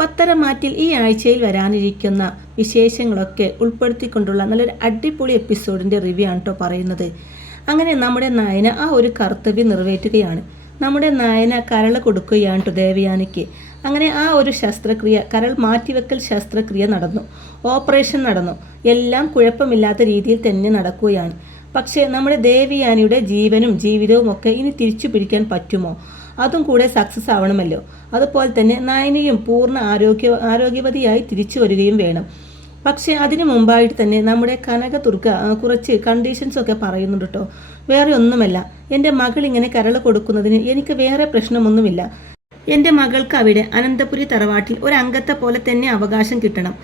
പത്തരമാറ്റിൽ ഈ ആഴ്ചയിൽ വരാനിരിക്കുന്ന വിശേഷങ്ങളൊക്കെ ഉൾപ്പെടുത്തിക്കൊണ്ടുള്ള നല്ലൊരു അടിപൊളി എപ്പിസോഡിന്റെ റിവ്യൂ ആണ് കേട്ടോ പറയുന്നത്. അങ്ങനെ നമ്മുടെ നായന ആ ഒരു കർത്തവ്യം നിറവേറ്റുകയാണ്. നമ്മുടെ നായന കരൾ കൊടുക്കുകയാണ് കേട്ടോ ദേവയാനിക്ക്. അങ്ങനെ ആ ഒരു ശസ്ത്രക്രിയ കരൾ മാറ്റിവെക്കൽ ശസ്ത്രക്രിയ നടന്നു. ഓപ്പറേഷൻ നടന്നു. എല്ലാം കുഴപ്പമില്ലാത്ത രീതിയിൽ തന്നെ നടക്കുകയാണ്. പക്ഷേ നമ്മുടെ ദേവിയാനിയുടെ ജീവനും ജീവിതവും ഒക്കെ ഇനി തിരിച്ചു പിടിക്കാൻ പറ്റുമോ? അതും കൂടെ സക്സസ് ആവണമല്ലോ. അതുപോലെ തന്നെ നയനയും പൂർണ ആരോഗ്യ ആരോഗ്യവതിയായി തിരിച്ചു വരികയും വേണം. പക്ഷേ അതിനു മുമ്പായിട്ട് തന്നെ നമ്മുടെ കനക തുർക്ക കുറച്ച് കണ്ടീഷൻസ് ഒക്കെ പറയുന്നുണ്ട് കേട്ടോ വേറെ ഒന്നുമല്ല. എന്റെ മകൾ ഇങ്ങനെ കരൾ കൊടുക്കുന്നതിന് എനിക്ക് വേറെ പ്രശ്നമൊന്നുമില്ല. എന്റെ മകൾക്ക് അവിടെ അനന്തപുരി തറവാട്ടിൽ ഒരു അംഗത്തെ പോലെ തന്നെ അവകാശം കിട്ടണം.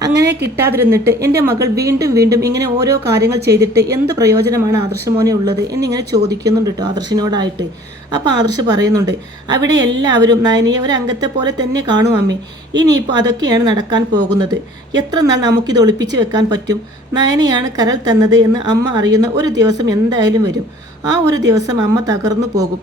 അങ്ങനെ കിട്ടാതിരുന്നിട്ട് എന്റെ മകൾ വീണ്ടും വീണ്ടും ഇങ്ങനെ ഓരോ കാര്യങ്ങൾ ചെയ്തിട്ട് എന്ത് പ്രയോജനമാണ് ആദർശമോനെ ഉള്ളത് എന്നിങ്ങനെ ചോദിക്കുന്നുണ്ട് കേട്ടോ ആദർശിനോടായിട്ട്. അപ്പോൾ ആദർശ് പറയുന്നുണ്ട് അവിടെ എല്ലാവരും നയനയെ ഒരു അംഗത്തെ പോലെ തന്നെ കാണും അമ്മേ. ഇനിയിപ്പോൾ അതൊക്കെയാണ് നടക്കാൻ പോകുന്നത്. എത്ര നാൾ നമുക്കിത് ഒളിപ്പിച്ച് വെക്കാൻ പറ്റും? നയനയാണ് കരൾ തന്നത് എന്ന് അമ്മ അറിയുന്ന ഒരു ദിവസം എന്തായാലും വരും. ആ ഒരു ദിവസം അമ്മ തകർന്നു പോകും.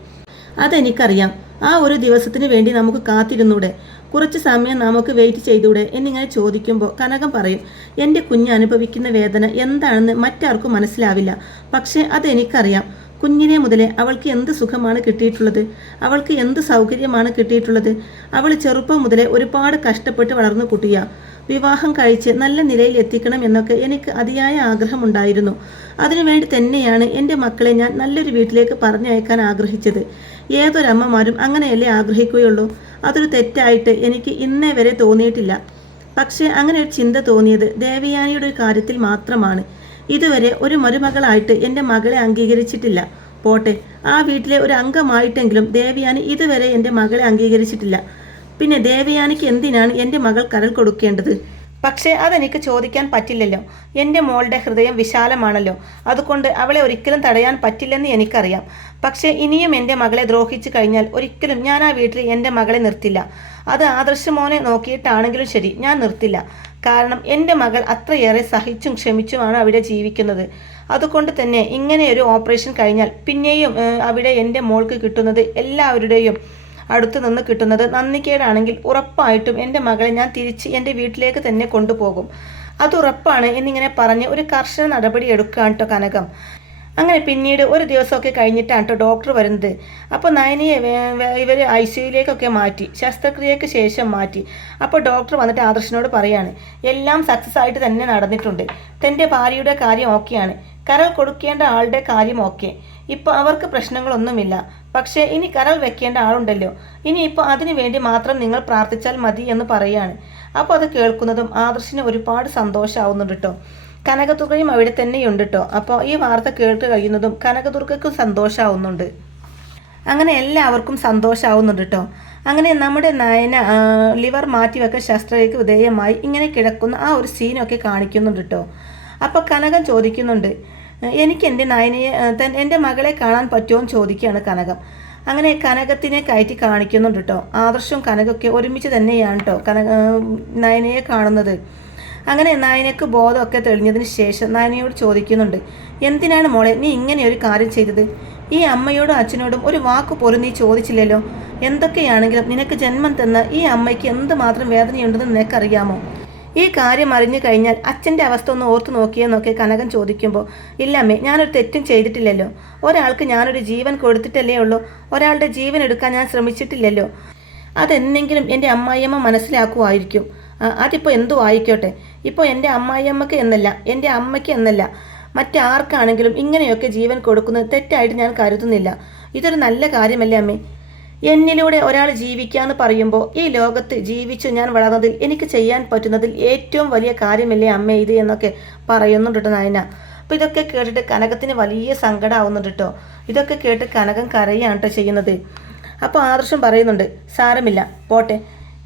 അതെനിക്കറിയാം. ആ ഒരു ദിവസത്തിന് വേണ്ടി നമുക്ക് കാത്തിരുന്നൂടെ. കുറച്ച് സമയം നമുക്ക് വെയിറ്റ് ചെയ്തൂടെ എന്നിങ്ങനെ ചോദിക്കുമ്പോൾ കനകം പറയും എന്റെ കുഞ്ഞ് അനുഭവിക്കുന്ന വേദന എന്താണെന്ന് മറ്റാർക്കും മനസ്സിലാവില്ല. പക്ഷേ അതെനിക്കറിയാം കുഞ്ഞിനെ മുതലേ അവൾക്ക് എന്ത് സുഖമാണ് കിട്ടിയിട്ടുള്ളത്? അവൾക്ക് എന്ത് സൗകര്യമാണ് കിട്ടിയിട്ടുള്ളത്? അവൾ ചെറുപ്പം മുതലേ ഒരുപാട് കഷ്ടപ്പെട്ട് വളർന്നു കുട്ടിയ. വിവാഹം കഴിച്ച് നല്ല നിലയിൽ എത്തിക്കണം എന്നൊക്കെ എനിക്ക് അതിയായ ആഗ്രഹമുണ്ടായിരുന്നു. അതിനുവേണ്ടി തന്നെയാണ് എന്റെ മക്കളെ ഞാൻ നല്ലൊരു വീട്ടിലേക്ക് പറഞ്ഞയക്കാൻ ആഗ്രഹിച്ചത്. ഏതൊരമ്മമാരും അങ്ങനെയല്ലേ ആഗ്രഹിക്കുകയുള്ളൂ? അതൊരു തെറ്റായിട്ട് എനിക്ക് ഇന്നേ വരെ തോന്നിയിട്ടില്ല. പക്ഷേ അങ്ങനെ ഒരു ചിന്ത തോന്നിയത് ദേവയാനിയുടെ ഒരു കാര്യത്തിൽ മാത്രമാണ്. ഇതുവരെ ഒരു മരുമകളായിട്ട് എന്റെ മകളെ അംഗീകരിച്ചിട്ടില്ല. പോട്ടെ ആ വീട്ടിലെ ഒരു അംഗമായിട്ടെങ്കിലും ദേവയാനി ഇതുവരെ എന്റെ മകളെ അംഗീകരിച്ചിട്ടില്ല. പിന്നെ ദേവയാനിക്ക് എന്തിനാണ് എന്റെ മകൾ കരൾ കൊടുക്കേണ്ടത്? പക്ഷേ അതെനിക്ക് ചോദിക്കാൻ പറ്റില്ലല്ലോ. എന്റെ മോളുടെ ഹൃദയം വിശാലമാണല്ലോ. അതുകൊണ്ട് അവളെ ഒരിക്കലും തടയാൻ പറ്റില്ലെന്ന് എനിക്കറിയാം. പക്ഷേ ഇനിയും എന്റെ മകളെ ദ്രോഹിച്ചു കഴിഞ്ഞാൽ ഒരിക്കലും ഞാൻ ആ വീട്ടിൽ എന്റെ മകളെ നിർത്തില്ല. അത് ആദർശമോനെ നോക്കിയിട്ടാണെങ്കിലും ശരി ഞാൻ നിർത്തില്ല. കാരണം എന്റെ മകൾ അത്രയേറെ സഹിച്ചും ക്ഷമിച്ചുമാണ് അവിടെ ജീവിക്കുന്നത്. അതുകൊണ്ട് തന്നെ ഇങ്ങനെയൊരു ഓപ്പറേഷൻ കഴിഞ്ഞാൽ പിന്നെയും അവിടെ എന്റെ മോൾക്ക് കിട്ടുന്നത് എല്ലാവരുടെയും അടുത്ത് നിന്ന് കിട്ടുന്നത് നന്ദിക്കേടാണെങ്കിൽ ഉറപ്പായിട്ടും എന്റെ മകളെ ഞാൻ തിരിച്ച് എന്റെ വീട്ടിലേക്ക് തന്നെ കൊണ്ടുപോകും. അത് ഉറപ്പാണ് എന്നിങ്ങനെ പറഞ്ഞ് ഒരു കർശന നടപടി എടുക്കുകയാണ് കേട്ടോ കനകം. അങ്ങനെ പിന്നീട് ഒരു ദിവസമൊക്കെ കഴിഞ്ഞിട്ടാണ് കേട്ടോ ഡോക്ടർ വരുന്നത്. അപ്പോൾ നയനിയെ ഇവർ ഐ സിയുയിലേക്കൊക്കെ മാറ്റി ശസ്ത്രക്രിയയ്ക്ക് ശേഷം മാറ്റി. അപ്പോൾ ഡോക്ടർ വന്നിട്ട് ആദർശനോട് പറയാണ് എല്ലാം സക്സസ് ആയിട്ട് തന്നെ നടന്നിട്ടുണ്ട്. തന്റെ ഭാര്യയുടെ കാര്യം ഓക്കെയാണ്. കരൾ കൊടുക്കേണ്ട ആളുടെ കാര്യം ഓക്കെ. ഇപ്പോൾ അവർക്ക് പ്രശ്നങ്ങളൊന്നുമില്ല. പക്ഷേ ഇനി കരൾ വെക്കേണ്ട ആളുണ്ടല്ലോ. ഇനി ഇപ്പോൾ അതിനു വേണ്ടി മാത്രം നിങ്ങൾ പ്രാർത്ഥിച്ചാൽ മതി എന്ന് പറയാണ്. അപ്പോൾ അത് കേൾക്കുന്നതും ആദർശിന് ഒരുപാട് സന്തോഷമാവുന്നുണ്ട് കേട്ടോ കനകദുർഗയും അവിടെ തന്നെയുണ്ട് കേട്ടോ അപ്പോൾ ഈ വാർത്ത കേട്ട് കഴിയുന്നതും കനകദുർഗയ്ക്കും സന്തോഷമാവുന്നുണ്ട് അങ്ങനെ എല്ലാവർക്കും സന്തോഷമാവുന്നുണ്ട് കേട്ടോ അങ്ങനെ നമ്മുടെ നയന ലിവർ മാറ്റിവെക്കൽ ശസ്ത്രക്രിയക്ക് വിധേയമായി ഇങ്ങനെ കിടക്കുന്ന ആ ഒരു സീനൊക്കെ കാണിക്കുന്നുണ്ട് കേട്ടോ അപ്പോൾ കനകം ചോദിക്കുന്നുണ്ട് എനിക്ക് എന്റെ നയനയെ എന്റെ മകളെ കാണാൻ പറ്റുമോ എന്ന് ചോദിക്കുകയാണ് കനകം. അങ്ങനെ കനകത്തിനെ കയറ്റി കാണിക്കുന്നുണ്ട് കേട്ടോ ആദർശവും കനകൊക്കെ ഒരുമിച്ച് തന്നെയാണ് കേട്ടോ കനക നയനയെ കാണുന്നത്. അങ്ങനെ നയനക്ക് ബോധമൊക്കെ തെളിഞ്ഞതിന് ശേഷം നയനയോട് ചോദിക്കുന്നുണ്ട് എന്തിനാണ് മോളെ നീ ഇങ്ങനെ ഒരു കാര്യം ചെയ്തത്? ഈ അമ്മയോടും അച്ഛനോടും ഒരു വാക്ക് പോലും നീ ചോദിച്ചില്ലല്ലോ? എന്തൊക്കെയാണെങ്കിലും നിനക്ക് ജന്മം തന്ന ഈ അമ്മയ്ക്ക് എന്തുമാത്രം വേദനയുണ്ടെന്ന് നിനക്കറിയാമോ? ഈ കാര്യം അറിഞ്ഞു കഴിഞ്ഞാൽ അച്ഛന്റെ അവസ്ഥ ഒന്ന് ഓർത്തു നോക്കിയെന്നൊക്കെ കനകൻ ചോദിക്കുമ്പോൾ ഇല്ലമ്മേ ഞാനൊരു തെറ്റും ചെയ്തിട്ടില്ലല്ലോ. ഒരാൾക്ക് ഞാനൊരു ജീവൻ കൊടുത്തിട്ടല്ലേ ഉള്ളൂ. ഒരാളുടെ ജീവൻ എടുക്കാൻ ഞാൻ ശ്രമിച്ചിട്ടില്ലല്ലോ. അതെന്നെങ്കിലും എന്റെ അമ്മായിയമ്മ മനസ്സിലാക്കുമായിരിക്കും അതിപ്പോൾ എന്തോ ആയിക്കോട്ടെ. ഇപ്പോൾ എന്റെ അമ്മായിയമ്മക്ക് എന്നല്ല എന്റെ അമ്മയ്ക്ക് എന്നല്ല. മറ്റാർക്കാണെങ്കിലും ഇങ്ങനെയൊക്കെ ജീവൻ കൊടുക്കുന്നത് തെറ്റായിട്ട് ഞാൻ കരുതുന്നില്ല. ഇതൊരു നല്ല കാര്യമല്ലേ അമ്മേ? എന്നിലൂടെ ഒരാൾ ജീവിക്കാന്ന് പറയുമ്പോൾ ഈ ലോകത്ത് ജീവിച്ചു ഞാൻ വളർന്നതിൽ എനിക്ക് ചെയ്യാൻ പറ്റുന്നതിൽ ഏറ്റവും വലിയ കാര്യമല്ലേ അമ്മ ഇത് എന്നൊക്കെ പറയുന്നുണ്ട് നായന. അപ്പോൾ ഇതൊക്കെ കേട്ടിട്ട് കനകത്തിന് വലിയ സങ്കടമാവുന്നുണ്ട് കേട്ടോ ഇതൊക്കെ കേട്ട് കനകം കരയാണ് കേട്ടോ ചെയ്യുന്നത്. അപ്പോൾ ആദർശം പറയുന്നുണ്ട് സാരമില്ല പോട്ടെ.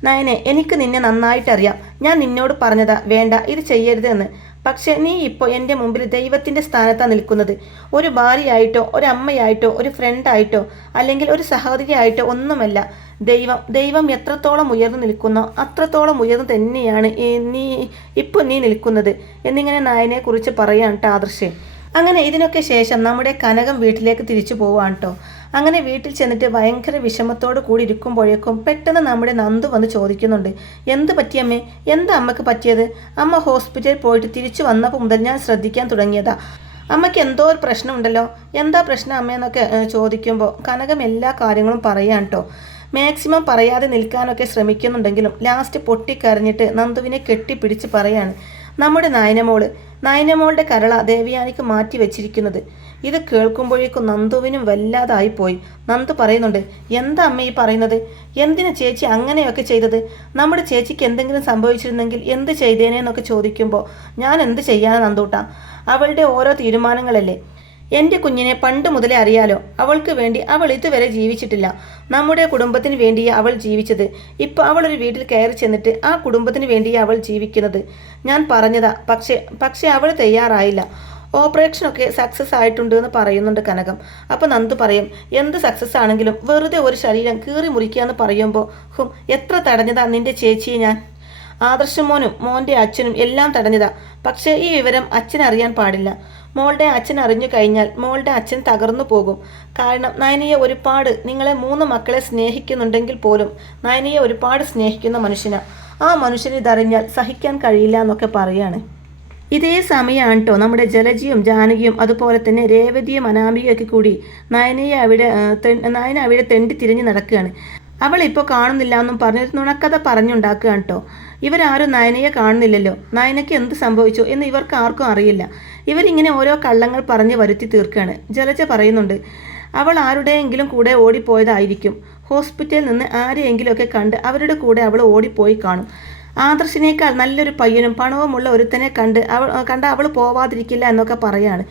നയനെ എനിക്ക് നിന്നെ നന്നായിട്ടറിയാം. ഞാൻ നിന്നോട് പറഞ്ഞതാ വേണ്ട ഇത് ചെയ്യരുത് എന്ന്. പക്ഷേ നീ ഇപ്പോൾ എന്റെ മുമ്പിൽ ദൈവത്തിന്റെ സ്ഥാനത്താണ് നിൽക്കുന്നത്. ഒരു ഭാര്യയായിട്ടോ ഒരു അമ്മയായിട്ടോ ഒരു ഫ്രണ്ടായിട്ടോ അല്ലെങ്കിൽ ഒരു സഹോദരിയായിട്ടോ ഒന്നുമല്ല. ദൈവം ദൈവം എത്രത്തോളം ഉയർന്നു നിൽക്കുന്നോ അത്രത്തോളം ഉയർന്നു തന്നെയാണ് നീ ഇപ്പോൾ നീ നിൽക്കുന്നത് എന്നിങ്ങനെ നായനെ കുറിച്ച് പറയാൻ കേട്ടോ ആദർശേ. അങ്ങനെ ഇതിനൊക്കെ ശേഷം നമ്മുടെ കനകം വീട്ടിലേക്ക് തിരിച്ചു പോവാണ് കേട്ടോ അങ്ങനെ വീട്ടിൽ ചെന്നിട്ട് ഭയങ്കര വിഷമത്തോട് കൂടി ഇരിക്കുമ്പോഴേക്കും പെട്ടെന്ന് നമ്മുടെ നന്ദു വന്ന് ചോദിക്കുന്നുണ്ട്. എന്ത് പറ്റിയമ്മേ എന്താ അമ്മയ്ക്ക് പറ്റിയത്? അമ്മ ഹോസ്പിറ്റലിൽ പോയിട്ട് തിരിച്ചു വന്നപ്പോൾ മുതൽ ഞാൻ ശ്രദ്ധിക്കാൻ തുടങ്ങിയതാ. അമ്മയ്ക്ക് എന്തോ ഒരു പ്രശ്നമുണ്ടല്ലോ. എന്താ പ്രശ്നം അമ്മയെന്നൊക്കെ ചോദിക്കുമ്പോൾ കനകം എല്ലാ കാര്യങ്ങളും പറയാൻ കേട്ടോ മാക്സിമം പറയാതെ നിൽക്കാനൊക്കെ ശ്രമിക്കുന്നുണ്ടെങ്കിലും ലാസ്റ്റ് പൊട്ടിക്കരഞ്ഞിട്ട് നന്ദുവിനെ കെട്ടിപ്പിടിച്ച് പറയാണ്. നമ്മുടെ നയനമോൾ. നയനമോളുടെ കരള ദേവയാനിക്ക് മാറ്റി വെച്ചിരിക്കുന്നത്. ഇത് കേൾക്കുമ്പോഴേക്കും നന്ദുവിനും വല്ലാതായിപ്പോയി നന്ദു പറയുന്നുണ്ട് എന്താ അമ്മ ഈ പറയുന്നത്? എന്തിനാ ചേച്ചി അങ്ങനെയൊക്കെ ചെയ്തത്? നമ്മുടെ ചേച്ചിക്ക് എന്തെങ്കിലും സംഭവിച്ചിരുന്നെങ്കിൽ എന്ത് ചെയ്തേനെന്നൊക്കെ ചോദിക്കുമ്പോൾ ഞാൻ എന്ത് ചെയ്യാനാ നന്ദൂട്ടാ? അവളുടെ ഓരോ തീരുമാനങ്ങളല്ലേ? എന്റെ കുഞ്ഞിനെ പണ്ട് മുതലേ അറിയാലോ. അവൾക്ക് വേണ്ടി അവൾ ഇതുവരെ ജീവിച്ചിട്ടില്ല. നമ്മുടെ കുടുംബത്തിന് വേണ്ടിയ അവൾ ജീവിച്ചത്. ഇപ്പോൾ അവൾ ഒരു വീട്ടിൽ കയറി ചെന്നിട്ട് ആ കുടുംബത്തിന് വേണ്ടിയ അവൾ ജീവിക്കുന്നത്. ഞാൻ പറഞ്ഞതാ. പക്ഷേ പക്ഷേ അവൾ തയ്യാറായില്ല. ഓപ്പറേഷനൊക്കെ സക്സസ് ആയിട്ടുണ്ട് എന്ന് പറയുന്നുണ്ട് കനകം. അപ്പോൾ നന്ദു പറയും എന്ത് സക്സസ് ആണെങ്കിലും വെറുതെ ഒരു ശരീരം കീറി മുറിക്കുക എന്ന് പറയുമ്പോൾ ഹും എത്ര തടഞ്ഞതാ നിന്റെ ചേച്ചിയെ ഞാൻ? ആദർശമോനും മോന്റെ അച്ഛനും എല്ലാം തടഞ്ഞതാ. പക്ഷേ ഈ വിവരം അച്ഛനറിയാൻ പാടില്ല. മോളുടെ അച്ഛൻ അറിഞ്ഞു കഴിഞ്ഞാൽ മോളുടെ അച്ഛൻ തകർന്നു പോകും. കാരണം നയനിയെ ഒരുപാട് നിങ്ങളെ മൂന്ന് മക്കളെ സ്നേഹിക്കുന്നുണ്ടെങ്കിൽ പോലും നയനിയെ ഒരുപാട് സ്നേഹിക്കുന്ന മനുഷ്യനാ. ആ മനുഷ്യന് ഇതറിഞ്ഞാൽ സഹിക്കാൻ കഴിയില്ല എന്നൊക്കെ പറയാണ്. ഇതേ സമയമാണ് കേട്ടോ നമ്മുടെ ജലജിയും ജാനകിയും അതുപോലെ തന്നെ രേവതിയും അനാമികയൊക്കെ കൂടി നയനയെ അവിടെ നയന അവിടെ തെണ്ടി തിരിഞ്ഞ് നടക്കുകയാണ്. അവൾ ഇപ്പോൾ കാണുന്നില്ല എന്നും പറഞ്ഞൊരു നുണക്കഥ പറഞ്ഞുണ്ടാക്കുകയാണ് കേട്ടോ ഇവരാരും നയനയെ കാണുന്നില്ലല്ലോ. നയനയ്ക്ക് എന്ത് സംഭവിച്ചു എന്ന് ഇവർക്ക് ആർക്കും അറിയില്ല. ഇവരിങ്ങനെ ഓരോ കള്ളങ്ങൾ പറഞ്ഞ് വരുത്തി തീർക്കുകയാണ്. ജലജ പറയുന്നുണ്ട് അവൾ ആരുടെയെങ്കിലും കൂടെ ഓടിപ്പോയതായിരിക്കും. ഹോസ്പിറ്റലിൽ നിന്ന് ആരെയെങ്കിലുമൊക്കെ കണ്ട് അവരുടെ കൂടെ അവൾ ഓടിപ്പോയി കാണും. ആദർശിനേക്കാൾ നല്ലൊരു പയ്യനും പണവുമുള്ള ഒരുത്തനെ കണ്ട് അവൾ കണ്ട അവൾ പോവാതിരിക്കില്ല എന്നൊക്കെ പറയാണ്.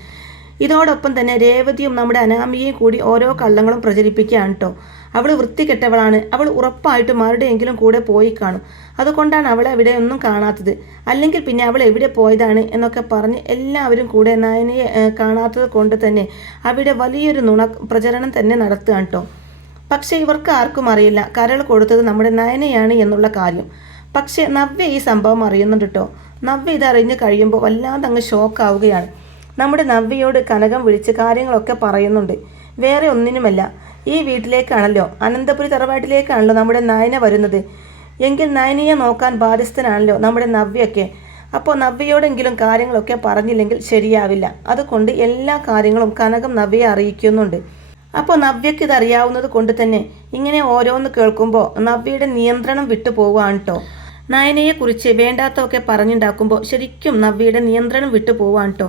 ഇതോടൊപ്പം തന്നെ രേവതിയും നമ്മുടെ അനാമികയും കൂടി ഓരോ കള്ളങ്ങളും പ്രചരിപ്പിക്കുകയാണ് കേട്ടോ അവൾ വൃത്തികെട്ടവളാണ്. അവൾ ഉറപ്പായിട്ടും ആരുടെയെങ്കിലും കൂടെ പോയി കാണും. അതുകൊണ്ടാണ് അവൾ അവിടെ ഒന്നും കാണാത്തത്. അല്ലെങ്കിൽ പിന്നെ അവൾ എവിടെ പോയതാണ് എന്നൊക്കെ പറഞ്ഞ് എല്ലാവരും കൂടെ നയനയെ കാണാത്തത് കൊണ്ട് തന്നെ അവിടെ വലിയൊരു നുണ പ്രചരണം തന്നെ നടത്തുകയാണ് കേട്ടോ പക്ഷേ ഇവർക്ക് ആർക്കും അറിയില്ല. കരൾ കൊടുത്തത് നമ്മുടെ നയനയാണ് എന്നുള്ള കാര്യം. പക്ഷേ നവ്യ ഈ സംഭവം അറിയുന്നുണ്ട് കേട്ടോ നവ്യ ഇതറിഞ്ഞ് കഴിയുമ്പോൾ വല്ലാതെ അങ്ങ് ഷോക്കാവുകയാണ് നമ്മുടെ നവ്യയോട് കനകം വിളിച്ച് കാര്യങ്ങളൊക്കെ പറയുന്നുണ്ട്. വേറെ ഒന്നിനുമല്ല. ഈ വീട്ടിലേക്കാണല്ലോ അനന്തപുരി തറവാട്ടിലേക്കാണല്ലോ നമ്മുടെ നയന വരുന്നത്. എങ്കിൽ നയനയെ നോക്കാൻ ബാധ്യസ്ഥനാണല്ലോ നമ്മുടെ നവ്യൊക്കെ അപ്പോൾ നവ്യയോടെങ്കിലും കാര്യങ്ങളൊക്കെ പറഞ്ഞില്ലെങ്കിൽ ശരിയാവില്ല. അതുകൊണ്ട് എല്ലാ കാര്യങ്ങളും കനകം നവ്യയെ അറിയിക്കുന്നുണ്ട്. അപ്പോൾ നവ്യക്ക് ഇതറിയാവുന്നത് കൊണ്ട് തന്നെ ഇങ്ങനെ ഓരോന്ന് കേൾക്കുമ്പോൾ നവ്യയുടെ നിയന്ത്രണം വിട്ടു പോവുകയാണ് കേട്ടോ നയനയെക്കുറിച്ച് വേണ്ടാത്തതൊക്കെ പറഞ്ഞുണ്ടാക്കുമ്പോൾ ശരിക്കും നവ്യയുടെ നിയന്ത്രണം വിട്ടു പോവുകയാണ് കേട്ടോ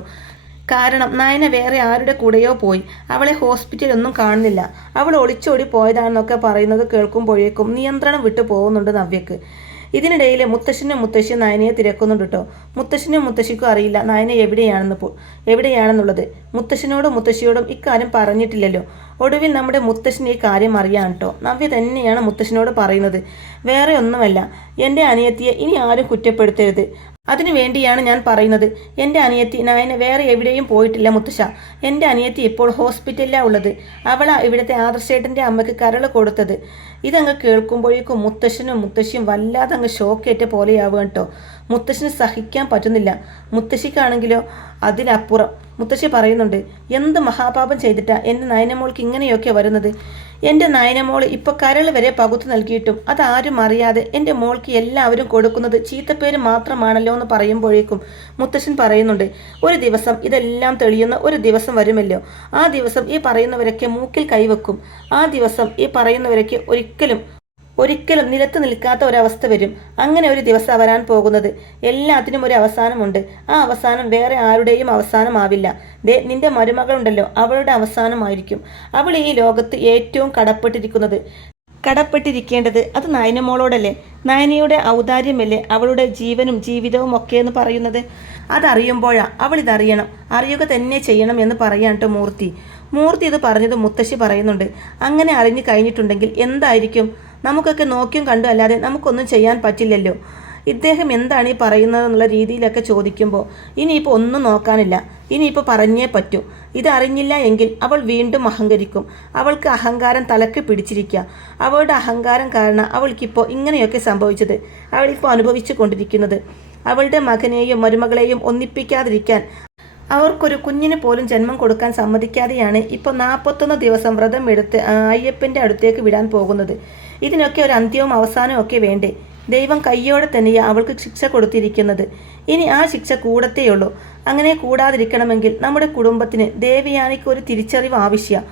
കാരണം നയന വേറെ ആരുടെ കൂടെയോ പോയി. അവളെ ഹോസ്പിറ്റലൊന്നും കാണുന്നില്ല. അവൾ ഒളിച്ചോടി പോയതാണെന്നൊക്കെ പറയുന്നത് കേൾക്കുമ്പോഴേക്കും നിയന്ത്രണം വിട്ടു പോകുന്നുണ്ട് നവ്യക്ക്. ഇതിനിടയിൽ മുത്തശ്ശനും മുത്തശ്ശിയും നയനയെ തിരക്കുന്നുണ്ട് കേട്ടോ മുത്തശ്ശനും മുത്തശ്ശിക്കും അറിയില്ല നയന എവിടെയാണെന്ന് പോ എവിടെയാണെന്നുള്ളത്. മുത്തശ്ശനോടും മുത്തശ്ശിയോടും ഇക്കാര്യം പറഞ്ഞിട്ടില്ലല്ലോ. ഒടുവിൽ നമ്മുടെ മുത്തശ്ശന് ഈ കാര്യം അറിയാം കേട്ടോ നവ്യ തന്നെയാണ് മുത്തശ്ശനോട് പറയുന്നത്. വേറെ ഒന്നുമല്ല. എന്റെ അനിയത്തിയെ ഇനി ആരും കുറ്റപ്പെടുത്തരുത്. അതിനു വേണ്ടിയാണ് ഞാൻ പറയുന്നത്. എന്റെ അനിയത്തി നയന വേറെ എവിടെയും പോയിട്ടില്ല മുത്തശ്ശ എന്റെ അനിയത്തി ഇപ്പോൾ ഹോസ്പിറ്റലിലാണ് ഉള്ളത്. അവളാ ഇവിടുത്തെ ആദർശേട്ടന്റെ അമ്മയ്ക്ക് കരൾ കൊടുത്തത്. ഇതങ്ങ് കേൾക്കുമ്പോഴേക്കും മുത്തശ്ശനും മുത്തശ്ശിയും വല്ലാതെ അങ്ങ് ഷോക്കേറ്റ പോലെയാവുക കേട്ടോ മുത്തശ്ശന് സഹിക്കാൻ പറ്റുന്നില്ല. മുത്തശ്ശിക്കാണെങ്കിലോ അതിനപ്പുറം മുത്തശ്ശി പറയുന്നുണ്ട് എന്ത് മഹാപാപം ചെയ്തിട്ടാ എന്റെ നയനമോൾക്ക് ഇങ്ങനെയൊക്കെ വരുന്നത്? എന്റെ നയനമോൾ ഇപ്പോൾ കരൾ വരെ പകുത്തു നൽകിയിട്ടും അതാരും അറിയാതെ എന്റെ മോൾക്ക് എല്ലാവരും കൊടുക്കുന്നത് ചീത്തപ്പേര് മാത്രമാണല്ലോ എന്ന് പറയുമ്പോഴേക്കും മുത്തശ്ശൻ പറയുന്നുണ്ട് ഒരു ദിവസം ഇതെല്ലാം തെളിയുന്ന ഒരു ദിവസം വരുമല്ലോ. ആ ദിവസം ഈ പറയുന്നവരൊക്കെ മൂക്കിൽ കൈവെക്കും. ആ ദിവസം ഈ പറയുന്നവരൊക്കെ ഒരിക്കലും ഒരിക്കലും നിലത്ത് നിൽക്കാത്ത ഒരവസ്ഥ വരും. അങ്ങനെ ഒരു ദിവസം വരാൻ പോകുന്നത്. എല്ലാത്തിനും ഒരു അവസാനമുണ്ട്. ആ അവസാനം വേറെ ആരുടെയും അവസാനമാവില്ല. ദേ നിന്റെ മരുമകളുണ്ടല്ലോ. അവളുടെ അവസാനമായിരിക്കും. അവൾ ഈ ലോകത്ത് ഏറ്റവും കടപ്പെട്ടിരിക്കുന്നത്. കടപ്പെട്ടിരിക്കേണ്ടത് അത് നയനമോളോടല്ലേ? നയനയുടെ ഔദാര്യമല്ലേ അവളുടെ ജീവനും ജീവിതവും ഒക്കെ എന്ന് പറയുന്നത്? അതറിയുമ്പോഴാ അവൾ ഇതറിയണം. അറിയുക തന്നെ ചെയ്യണം എന്ന് പറയാൻ കേട്ടോ മൂർത്തി. മൂർത്തി ഇത് പറഞ്ഞത് മുത്തശ്ശി പറയുന്നുണ്ട്. അങ്ങനെ അറിഞ്ഞു കഴിഞ്ഞിട്ടുണ്ടെങ്കിൽ എന്തായിരിക്കും? നമുക്കൊക്കെ നോക്കിയും കണ്ടും അല്ലാതെ നമുക്കൊന്നും ചെയ്യാൻ പറ്റില്ലല്ലോ. ഇദ്ദേഹം എന്താണ് ഈ പറയുന്നത് എന്നുള്ള രീതിയിലൊക്കെ ചോദിക്കുമ്പോൾ ഇനിയിപ്പോൾ ഒന്നും നോക്കാനില്ല. ഇനിയിപ്പോൾ പറഞ്ഞേ പറ്റൂ. ഇതറിഞ്ഞില്ല എങ്കിൽ അവൾ വീണ്ടും അഹങ്കരിക്കും. അവൾക്ക് അഹങ്കാരം തലക്ക് പിടിച്ചിരിക്കുക അവളുടെ അഹങ്കാരം കാരണം അവൾക്കിപ്പോൾ ഇങ്ങനെയൊക്കെ സംഭവിച്ചത്. അവളിപ്പോൾ അനുഭവിച്ചു കൊണ്ടിരിക്കുന്നത്. അവളുടെ മകനെയും മരുമകളെയും ഒന്നിപ്പിക്കാതിരിക്കാൻ അവർക്കൊരു കുഞ്ഞിന് പോലും ജന്മം കൊടുക്കാൻ സമ്മതിക്കാതെയാണ് ഇപ്പോൾ നാൽപ്പത്തൊന്ന് ദിവസം വ്രതം എടുത്ത് അയ്യപ്പന്റെ അടുത്തേക്ക് വിടാൻ പോകുന്നത്. ഇതിനൊക്കെ ഒരു അന്ത്യവും അവസാനവും ഒക്കെ വേണ്ടേ? ദൈവം കയ്യോടെ തന്നെയാണ് അവൾക്ക് ശിക്ഷ കൊടുത്തിരിക്കുന്നത്. ഇനി ആ ശിക്ഷ കൂടത്തേയുള്ളൂ. അങ്ങനെ കൂടാതിരിക്കണമെങ്കിൽ നമ്മുടെ കുടുംബത്തിന് ദേവയാനിക്ക് ഒരു തിരിച്ചറിവ് ആവശ്യമാണ്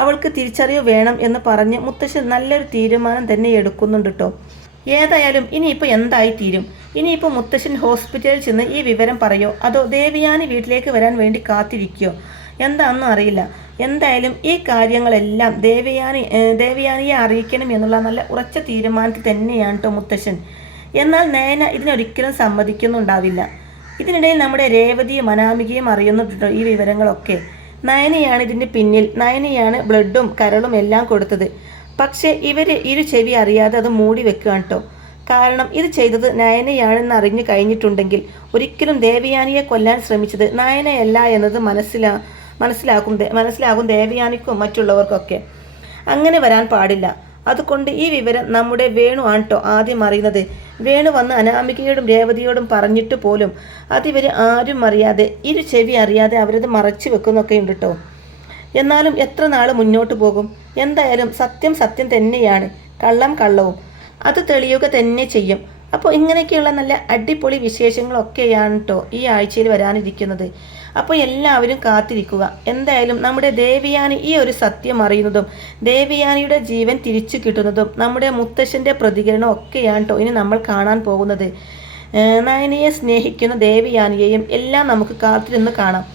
അവൾക്ക് തിരിച്ചറിവ് വേണം എന്ന് പറഞ്ഞ് മുത്തശ്ശൻ നല്ലൊരു തീരുമാനം തന്നെ എടുക്കുന്നുണ്ട് കേട്ടോ ഏതായാലും ഇനിയിപ്പോൾ എന്തായി തീരും? ഇനിയിപ്പോൾ മുത്തശ്ശൻ ഹോസ്പിറ്റലിൽ ചെന്ന് ഈ വിവരം പറയോ? അതോ ദേവിയാനി വീട്ടിലേക്ക് വരാൻ വേണ്ടി കാത്തിരിക്കുകയോ എന്താണെന്നും അറിയില്ല. എന്തായാലും ഈ കാര്യങ്ങളെല്ലാം ദേവയാനി ദേവയാനിയെ അറിയിക്കണം എന്നുള്ള നല്ല ഉറച്ച തീരുമാനത്തിൽ തന്നെയാണ് കേട്ടോ മുത്തശ്ശൻ. എന്നാൽ നയന ഇതിനൊരിക്കലും സമ്മതിക്കുന്നുണ്ടാവില്ല. ഇതിനിടയിൽ നമ്മുടെ രേവതിയും അനാമികയും അറിയുന്നുണ്ടോ ഈ വിവരങ്ങളൊക്കെ. നയനയാണ് ഇതിന്റെ പിന്നിൽ. നയനയാണ് ബ്ലഡും കരളും എല്ലാം കൊടുത്തത്. പക്ഷേ ഇവർ ഇരു ചെവി അറിയാതെ അത് മൂടി വെക്കുകയാണ് കേട്ടോ കാരണം ഇത് ചെയ്തത് നയനയാണെന്ന് അറിഞ്ഞു കഴിഞ്ഞിട്ടുണ്ടെങ്കിൽ ഒരിക്കലും ദേവയാനിയെ കൊല്ലാൻ ശ്രമിച്ചത് നയനയല്ല എന്നത് മനസ്സിലാ മനസ്സിലാക്കും മനസ്സിലാകും ദേവയാനിക്കും മറ്റുള്ളവർക്കൊക്കെ. അങ്ങനെ വരാൻ പാടില്ല. അതുകൊണ്ട് ഈ വിവരം നമ്മുടെ വേണു ആണ് കേട്ടോ ആദ്യം അറിയുന്നത്. വേണു വന്ന് അനാമികയോടും രേവതിയോടും പറഞ്ഞിട്ട് പോലും അതിവർ ആരും അറിയാതെ ഇരു ചെവി അറിയാതെ അവരത് മറച്ചു വെക്കുന്നൊക്കെ ഉണ്ട് കേട്ടോ എന്നാലും എത്ര നാൾ മുന്നോട്ട് പോകും? എന്തായാലും സത്യം സത്യം തന്നെയാണ്. കള്ളം കള്ളവും. അത് തെളിയുക തന്നെ ചെയ്യും. അപ്പോൾ ഇങ്ങനെയൊക്കെയുള്ള നല്ല അടിപൊളി വിശേഷങ്ങളൊക്കെയാണ് കേട്ടോ ഈ ആഴ്ചയിൽ വരാനിരിക്കുന്നത്. അപ്പോൾ എല്ലാവരും കാത്തിരിക്കുക. എന്തായാലും നമ്മുടെ ദേവിയാനി ഈ ഒരു സത്യം അറിയുന്നതും ദേവിയാനിയുടെ ജീവൻ തിരിച്ചു കിട്ടുന്നതും നമ്മുടെ മുത്തശ്ശന്റെ പ്രതികരണം ഒക്കെയാണ് കേട്ടോ ഇനി നമ്മൾ കാണാൻ പോകുന്നത്. നയനയെ സ്നേഹിക്കുന്ന ദേവിയാനിയെയും എല്ലാം നമുക്ക് കാത്തിരുന്ന് കാണാം.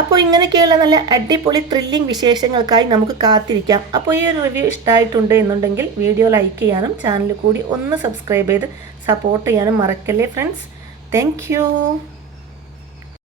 അപ്പോൾ ഇങ്ങനെയൊക്കെയുള്ള നല്ല അടിപൊളി ത്രില്ലിംഗ് വിശേഷങ്ങൾക്കായി നമുക്ക് കാത്തിരിക്കാം. അപ്പോൾ ഈ ഒരു റിവ്യൂ ഇഷ്ടമായിട്ടുണ്ട് എന്നുണ്ടെങ്കിൽ വീഡിയോ ലൈക്ക് ചെയ്യാനും ചാനൽ കൂടി ഒന്ന് സബ്സ്ക്രൈബ് ചെയ്ത് സപ്പോർട്ട് ചെയ്യാനും മറക്കല്ലേ ഫ്രണ്ട്സ് താങ്ക്